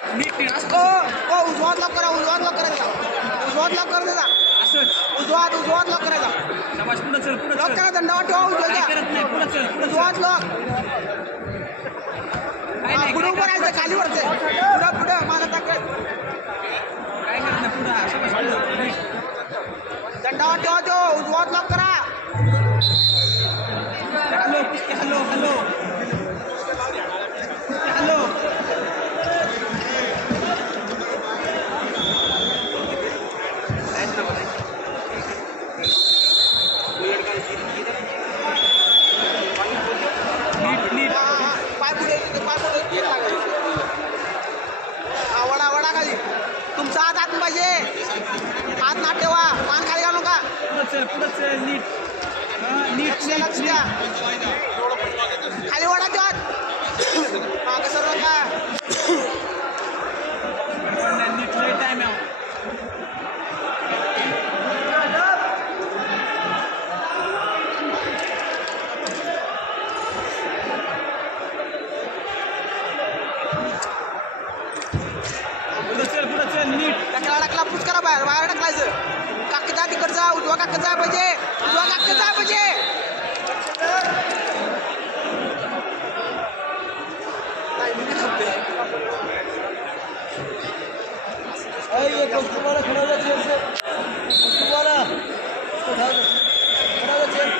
नीट नीट नीट असं उजवात लॉक करा उजवात लॉक करायचा उजवात लॉक करायचा असंच उजवात उजवात लॉक करायचा शाबास पुढं चल पुढं लॉक चल करा दंडावर ठेवा काय उजवायचा करत नाही पुढं चल पुढं चल उजवात लॉक करत राहायचं खाली वरते नका पुढं चल पुढं चल नीट नीट लक्ष. द्या, खाली वडा ठेवा मागं सर्व का नीट लय टाइम आहे. पुढं चल पुढं चल नीट. टकला टकला पुश करा बाहेर बाहेर टाकलायचं. लवकर जा उजवा काका जा पाहिजे उजवा काका जा पाहिजे ये कस्तूर वाला खड़ा हुआ चेयर से। कस्तूर वाला उठा दो खड़ा हुआ चेयर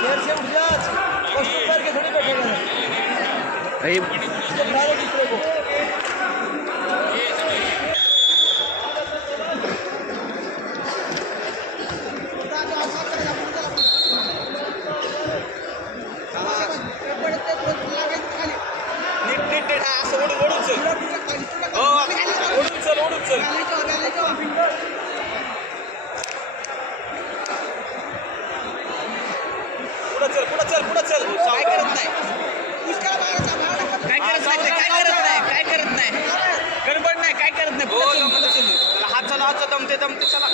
चेयर से उठ जा कस्तूर पर के थोड़ी बैठेगा ये खड़ा दूसरे को। असं ओढून ओढून चल हो ओढून चल ओढून चल पुढं चल. पुढं चल पुढं चल काय करत नाही काय करत नाही. काय करत नाही काय करत नाही गडबड नाही काय करत नाही. पुढं चला हात चला हात दमते दमते चला.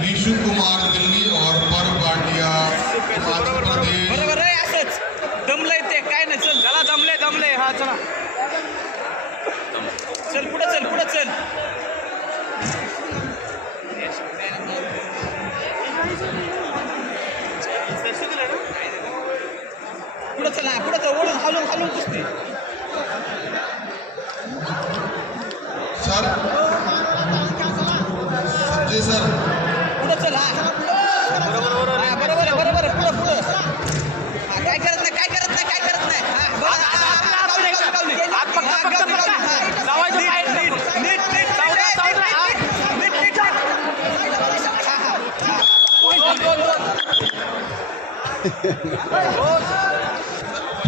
निशु कुमार दिल्ली और काय नाही चल चला दमले दमले. हा चला. चल पुढे चल पुढे चल. पुढे चला पुढे चल ओढून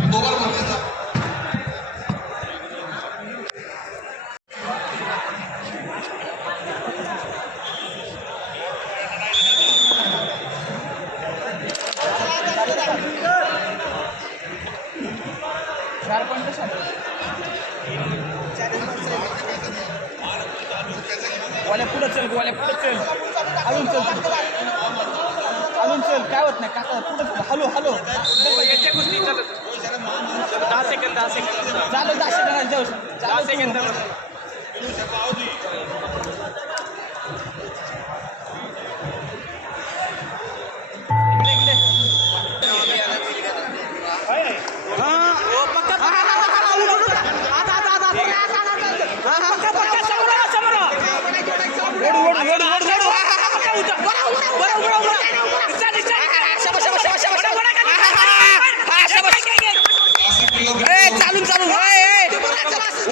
मोबाईल बोलण्याचा चार पॉईंट कशा गोल्या पुढं चल गोल्या पुढं चल हलून चल हलून चल काय होत नाही काका पुढं चल हलो हलो याच्या गोष्टी चालत दहा सेकंद दहा सेकंद चालू दहा सेकंदात जाऊ दहा चालू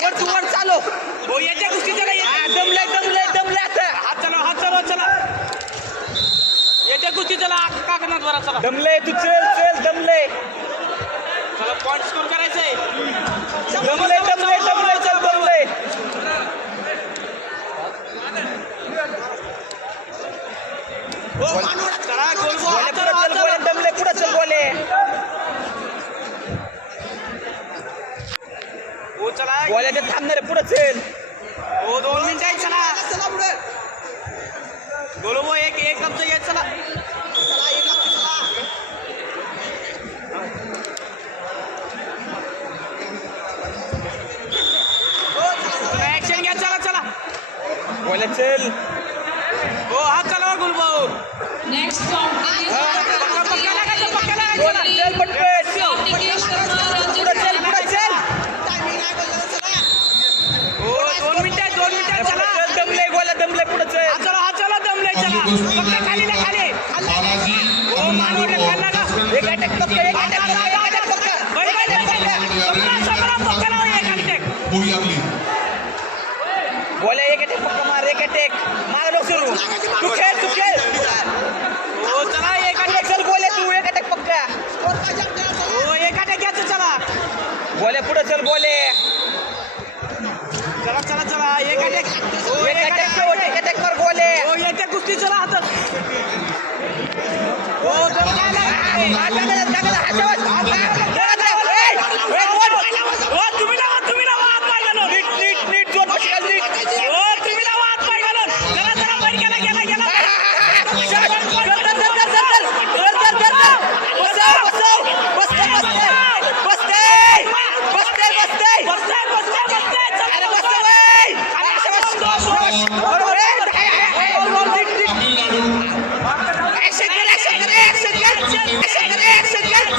वर वर चालो. हो याच्या गोष्टी चला दमलंय दमलंय दमलंय आता. हात चला हात चला चला. याच्या गोष्टी चला काकणात बरा चला. दमलंय तू चल चल दमलंय. चला पॉईंट स्कोर करायचंय. दमलंय दमलंय दमलंय. ते थांबणारे पुढे चल हो दोन मिनिटं आहेत चला चला पुढे गोलो भाऊ एक एक लमचं घ्या चला चला एक लागतो चला चला ऍक्शन घ्या चला चला बोले चल हो हा चला गोल भाऊ Next round is पक्का पक्का लागायचं पक्का लागायचं बोले चल पटकन Kartikesh Sharma, Ranjit पुढे चल पुढे बोले एक अटॅक पक्का मार एक अटॅक मार नको सुरू तू खेळ तू खेळ हो चला एक पुढे अटॅक चल बोले तू एक अटॅक पक्का हो एक अटॅक चला बोले पुढे चल बोले चला चला चला एक अटॅक हो एक एक अटॅक शेवट एक अटॅक अटॅक मार बोले हो हो तुम्ही लावा हात पाय घालून. चला चला गेला गेला गेला. बसते बसते. बसते चला